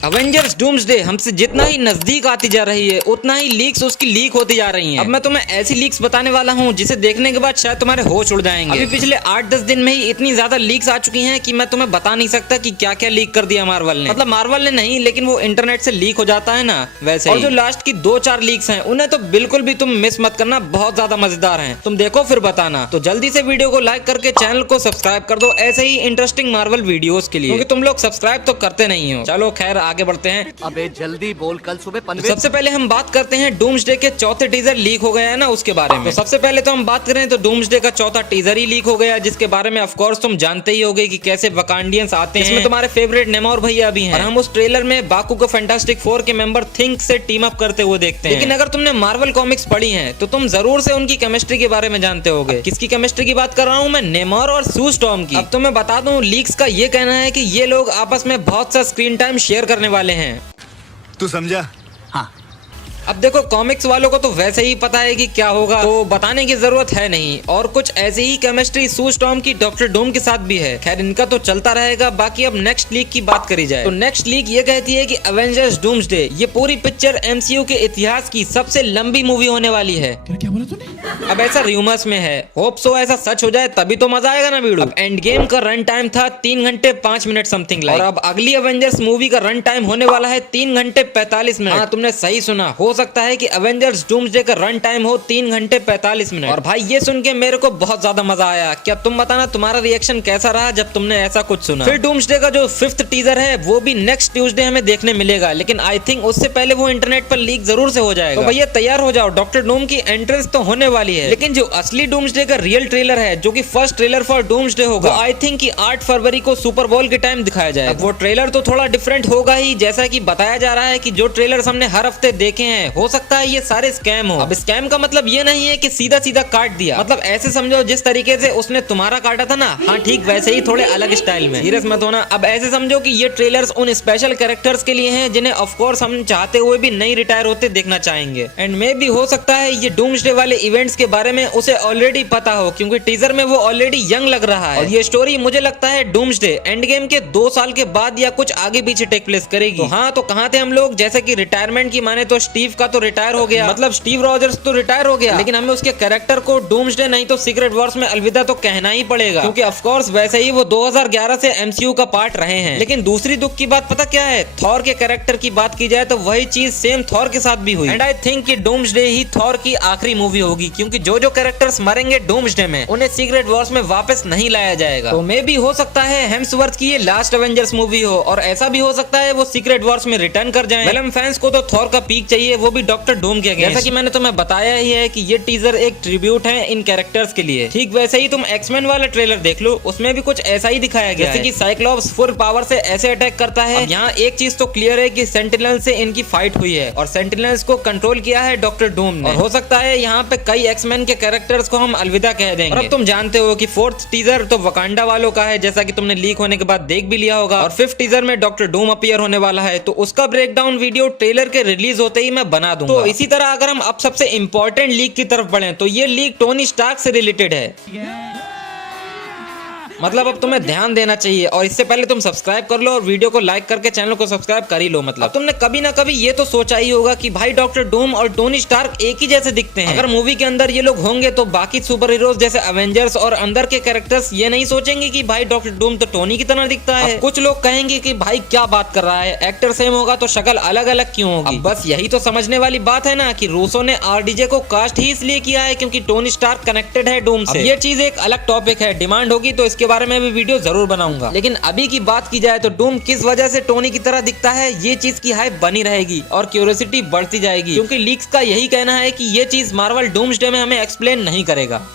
Avengers doomsday हमसे जितना ही नजदीक आती जा रही है उतना ही लीक्स उसकी लीक होती जा रही हैं। अब मैं तुम्हें ऐसी लीक्स बताने वाला हूं जिसे देखने के बाद शायद तुम्हारे होश उड़ जाएंगे। अभी पिछले 8-10 दिन में ही इतनी ज्यादा लीक्स आ चुकी हैं कि मैं तुम्हें बता नहीं सकता कि क्या क्या लीक कर दिया मार्वल ने। मतलब मार्वल ने नहीं, लेकिन वो इंटरनेट से लीक हो जाता है ना वैसे। और जो लास्ट की 2-4 लीक्स हैं उन्हें तो बिल्कुल भी तुम मिस मत करना, बहुत ज्यादा मजेदार है। तुम देखो फिर बताना। तो जल्दी से वीडियो को लाइक करके चैनल को सब्सक्राइब कर दो ऐसे ही इंटरेस्टिंग मार्वल वीडियोस के लिए, क्योंकि तुम लोग सब्सक्राइब तो करते नहीं हो। चलो खैर आगे बढ़ते हैं। अबे जल्दी बोल, कल सुबह तो सबसे पहले हम बात करते हैं डूम्सडे के चौथे टीजर लीक हो गया है ना उसके बारे में। तो सबसे पहले तो हम बात करें तो डूम्सडे का चौथा टीजर ही लीक हो गया, जिसके बारे में ऑफ कोर्स तुम जानते ही होगे कि कैसे वकांडियंस आते हैं। इसमें तुम्हारे फेवरेट नेमोर भैया भी हैं और हम उस ट्रेलर में बाकू को फैंटास्टिक 4 के मेंबर थिंक से टीम अप करते हुए देखते हैं। लेकिन अगर तुमने मार्वल कॉमिक्स पढ़ी हैं तो तुम जरूर से उनकी केमिस्ट्री के बारे में जानते होगे। किसकी केमिस्ट्री की बात कर रहा हूँ मैं? नेमोर और सू स्टॉर्म की। अब तो मैं बता दूं, लीक्स का ये कहना है कि ये लोग आपस में बहुत सा स्क्रीन टाइम शेयर करने वाले हैं। तू समझा? हाँ। अब देखो, कॉमिक्स वालों को तो वैसे ही पता है कि क्या होगा, तो बताने की जरूरत है नहीं। और कुछ ऐसी ही केमिस्ट्री सू स्टॉर्म की डॉक्टर डूम के साथ भी है। खैर इनका तो चलता रहेगा। बाकी अब नेक्स्ट लीक की बात करी जाए तो नेक्स्ट लीक ये कहती है कि अवेंजर्स डूम्सडे ये पूरी पिक्चर एमसीयू के इतिहास की सबसे लंबी मूवी होने वाली है। क्या बोला तूने? अब ऐसा रूमर्स में है, होप सो ऐसा सच हो जाए तभी तो मजा आएगा ना वीडियो। अब एंड गेम का रन टाइम था 3 घंटे 5 मिनट समथिंग लाइक, और अब अगली अवेंजर्स मूवी का रन टाइम होने वाला है 3 घंटे 45 मिनट। हाँ तुमने सही सुना, हो सकता है कि अवेंजर्स डूम्सडे का रन टाइम हो 3 घंटे 45 मिनट। और भाई ये सुन के मेरे को बहुत ज्यादा मजा आया। क्या तुम बताना तुम्हारा रिएक्शन कैसा रहा जब तुमने ऐसा कुछ सुना? फिर डूम्सडे का जो 5th टीजर है वो भी नेक्स्ट ट्यूसडे हमें देखने मिलेगा, लेकिन आई थिंक उससे पहले वो इंटरनेट पर लीक जरूर से हो जाएगा। तो भैया तैयार हो जाओ, डॉक्टर डूम की एंट्रेंस तो होने वाली है। लेकिन जो असली डूम्सडे का रियल ट्रेलर है, जो कि फर्स्ट ट्रेलर फॉर डूम्सडे होगा, आई थिंक कि 8 फरवरी को सुपर बोल के टाइम दिखाया जाएगा। अब वो ट्रेलर तो थोड़ा डिफरेंट होगा ही, जैसा कि बताया जा रहा है कि जो ट्रेलर हमने हर हफ्ते देखे हैं हो सकता है ये सारे स्कैम हो। अब स्कैम का मतलब ये नहीं है कि सीधा सीधा काट दिया, मतलब ऐसे समझो जिस तरीके से उसने तुम्हारा काटा था ना, हाँ ठीक वैसे ही थोड़े अलग स्टाइल में। सीरियस मत होना। अब ऐसे समझो कि ये ट्रेलर्स उन स्पेशल कैरेक्टर्स के लिए हैं जिन्हें ऑफ कोर्स हम चाहते हुए भी नहीं रिटायर होते देखना चाहेंगे। एंड मे भी हो सकता है ये डूम्सडे वाले इवेंट्स के बारे में उसे ऑलरेडी पता हो, क्योंकि टीजर में वो ऑलरेडी यंग लग रहा है। और ये स्टोरी मुझे लगता है डूम्सडे एंड गेम के 2 साल के बाद या कुछ आगे पीछे टेक प्लेस करेगी। तो हाँ, तो कहाँ थे हम लोग? जैसे कि रिटायरमेंट की माने तो स्टीव का तो रिटायर हो गया, मतलब स्टीव रॉजर्स तो रिटायर हो गया, लेकिन हमें उसके कैरेक्टर को डूम्सडे नहीं तो सीक्रेट वॉर्स में अलविदा तो कहना ही पड़ेगा, क्योंकि ऑफ कोर्स वैसे ही वो 2011 से एमसीयू का पार्ट रहे हैं। लेकिन दूसरी दुख की बात पता क्या है? थॉर के कैरेक्टर की बात की जाए तो वही चीज सेम थॉर के साथ भी हुई। एंड आई थिंक कि डूम्सडे ही थॉर की आखिरी मूवी होगी, क्योंकि जो जो कैरेक्टर्स मरेंगे डूम्सडे में उन्हें सीक्रेट वॉर्स में वापस नहीं लाया जाएगा। तो मे भी हो सकता है हेम्सवर्थ की ये लास्ट एवेंजर्स मूवी हो, और ऐसा भी हो सकता है वो सीक्रेट वॉर्स में रिटर्न कर जाएं। वेलम फैंस को तो थॉर का पीक चाहिए, वो भी डॉक्टर डूम के अगेंस्ट। जैसा कि मैंने तुम्हें बताया ही है कि ये टीजर एक ट्रिब्यूट है इन कैरेक्टर्स के लिए। ठीक वैसे ही तुम एक्समैन वाला ट्रेलर देख लो, उसमें भी कुछ ऐसा ही दिखाया गया, जैसे कि साइक्लॉप्स फुल पावर से ऐसे अटैक करता है। यहाँ एक चीज तो क्लियर है कि सेंटिनल से इनकी फाइट हुई है और सेंटिनल्स को कंट्रोल किया है डॉक्टर डूम ने। और हो सकता है यहाँ पे कई एक्समैन के कैरेक्टर्स को हम अलविदा कह देंगे। और अब तुम जानते हो कि 4th टीजर तो वकांडा वालों का है, जैसा कि तुमने लीक होने के बाद देख भी लिया होगा। और 5th टीजर में डॉक्टर डूम अपीयर होने वाला है, तो उसका ब्रेकडाउन वीडियो ट्रेलर के रिलीज होते ही मैं बना दूंगा। तो इसी तरह अगर हम अब सबसे इंपॉर्टेंट लीक की तरफ बढ़े तो ये लीक टोनी स्टार्क से रिलेटेड है। मतलब अब तुम्हें ध्यान देना चाहिए, और इससे पहले तुम सब्सक्राइब कर लो और वीडियो को लाइक करके चैनल को सब्सक्राइब कर ही लो। मतलब तुमने कभी ना कभी ये तो सोचा ही होगा कि भाई डॉक्टर डूम और टोनी स्टार्क एक ही जैसे दिखते हैं। अगर मूवी के अंदर ये लोग होंगे तो बाकी सुपर हीरोज जैसे अवेंजर्स और अंदर के कैरेक्टर्स ये नहीं सोचेंगे कि भाई डॉक्टर डूम तो टोनी की तरह दिखता है। कुछ लोग कहेंगे कि भाई क्या बात कर रहा है, एक्टर सेम होगा तो शक्ल अलग अलग क्यों होगी? बस यही तो समझने वाली बात है ना कि रूसो ने आरडीजे को कास्ट ही इसलिए किया है क्योंकि टोनी स्टार्क कनेक्टेड है डूम से। ये चीज एक अलग टॉपिक है, डिमांड होगी तो इसके बारे में भी वीडियो जरूर बनाऊंगा। लेकिन अभी की बात की जाए तो डूम किस वजह से टोनी की तरह दिखता है, ये चीज की हाइप बनी रहेगी और क्यूरियोसिटी बढ़ती जाएगी, क्योंकि लीक्स का यही कहना है कि ये चीज मार्वल डूम्सडे में हमें एक्सप्लेन नहीं करेगा।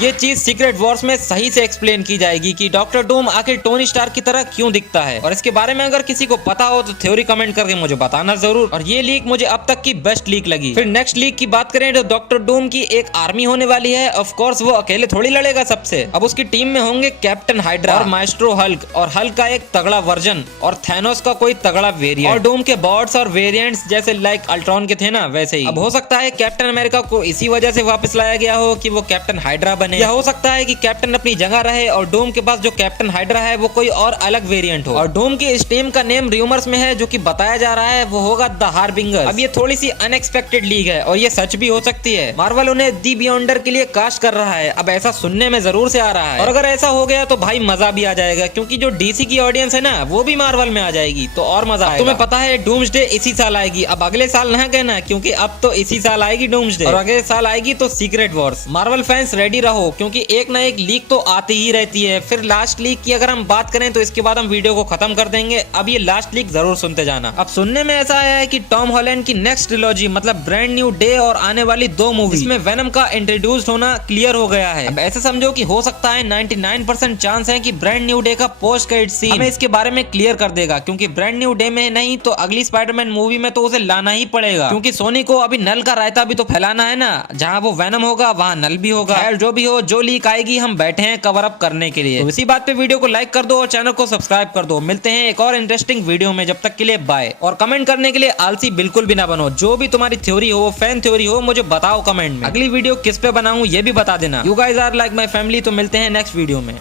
ये चीज सीक्रेट वॉर्स में सही से एक्सप्लेन की जाएगी कि डॉक्टर डूम आखिर टोनी स्टार्क की तरह क्यों दिखता है। और इसके बारे में अगर किसी को पता हो तो थ्योरी कमेंट करके मुझे बताना जरूर। और ये लीक मुझे अब तक की बेस्ट लीक लगी। फिर नेक्स्ट लीक की बात करें तो डॉक्टर डूम की एक आर्मी होने वाली है। ऑफ कोर्स वो अकेले थोड़ी लड़ेगा सबसे। अब उसकी टीम में होंगे कैप्टन हाइड्रा और माइस्ट्रो हल्क, और हल्क का एक तगड़ा वर्जन और थैनोस का कोई तगड़ा वेरिएंट, और डूम के बॉट्स और वेरिएंट्स जैसे लाइक अल्ट्रॉन के थे ना वैसे ही। अब हो सकता है कैप्टन अमेरिका को इसी वजह से वापस लाया गया हो कि वो कैप्टन हाइड्रा बने। बने, या हो सकता है कि कैप्टन अपनी जगह रहे और डूम के पास जो कैप्टन हाइड्रा है वो कोई और अलग वेरिएंट हो। और डूम की इस टीम का नेम रूमर्स में है, जो कि बताया जा रहा है वो होगा द हार्बिंगर। अब ये थोड़ी सी अनएक्सपेक्टेड लीग है और ये सच भी हो सकती है। मार्वल उन्हें दी बियॉन्डर के लिए कास्ट कर रहा है, अब ऐसा सुनने में जरूर से आ रहा है। और अगर ऐसा हो गया तो भाई मजा भी आ जाएगा, क्योंकि जो डीसी की ऑडियंस है ना वो भी मार्वल में आ जाएगी, तो और मजा आएगा। तुम्हें पता है डूम्सडे इसी साल आएगी, अब अगले साल ना कहना, क्योंकि अब तो इसी साल आएगी डूम्सडे और अगले साल आएगी तो secret Wars. Marvel fans ready रहो, क्योंकि एक ना एक लीक तो आती ही रहती है। फिर लास्ट लीक की अगर हम बात करें तो इसके बाद हम वीडियो को खत्म कर देंगे। अब ये लास्ट लीक जरूर सुनते जाना। अब सुनने में ऐसा आया है कि टॉम हॉलैंड की नेक्स्ट ट्रिलॉजी मतलब ब्रांड न्यू डे और आने वाली 2 मूवी, इसमें वेनम का इंट्रोड्यूस होना क्लियर हो गया है। अब ऐसे समझो कि हो सकता है 99% चांस है कि ब्रांड न्यू डे का पोस्ट क्रेडिट सीन हमें इसके बारे में क्लियर कर देगा, क्योंकि ब्रांड न्यू डे में नहीं तो अगली स्पाइडरमैन मूवी में तो उसे लाना ही पड़ेगा, क्योंकि सोनी को अभी नल का रायता भी तो फैलाना है ना। जहां वो वेनम होगा वहां नल भी होगा। खैर जो भी हो, जो लीक आएगी हम बैठे हैं कवर अप करने के लिए। तो इसी बात पे वीडियो को लाइक कर दो और चैनल को सब्सक्राइब कर दो। मिलते हैं एक और इंटरेस्टिंग वीडियो में, जब तक के लिए बाय। और कमेंट करने के लिए आलसी बिल्कुल भी ना बनो। जो भी तुम्हारी थ्योरी हो, फैन थ्योरी हो, मुझे बताओ कमेंट में। अगली वीडियो किस पे बनाऊं ये भी बता देना। You guys are like my family. तो मिलते हैं नेक्स्ट वीडियो में।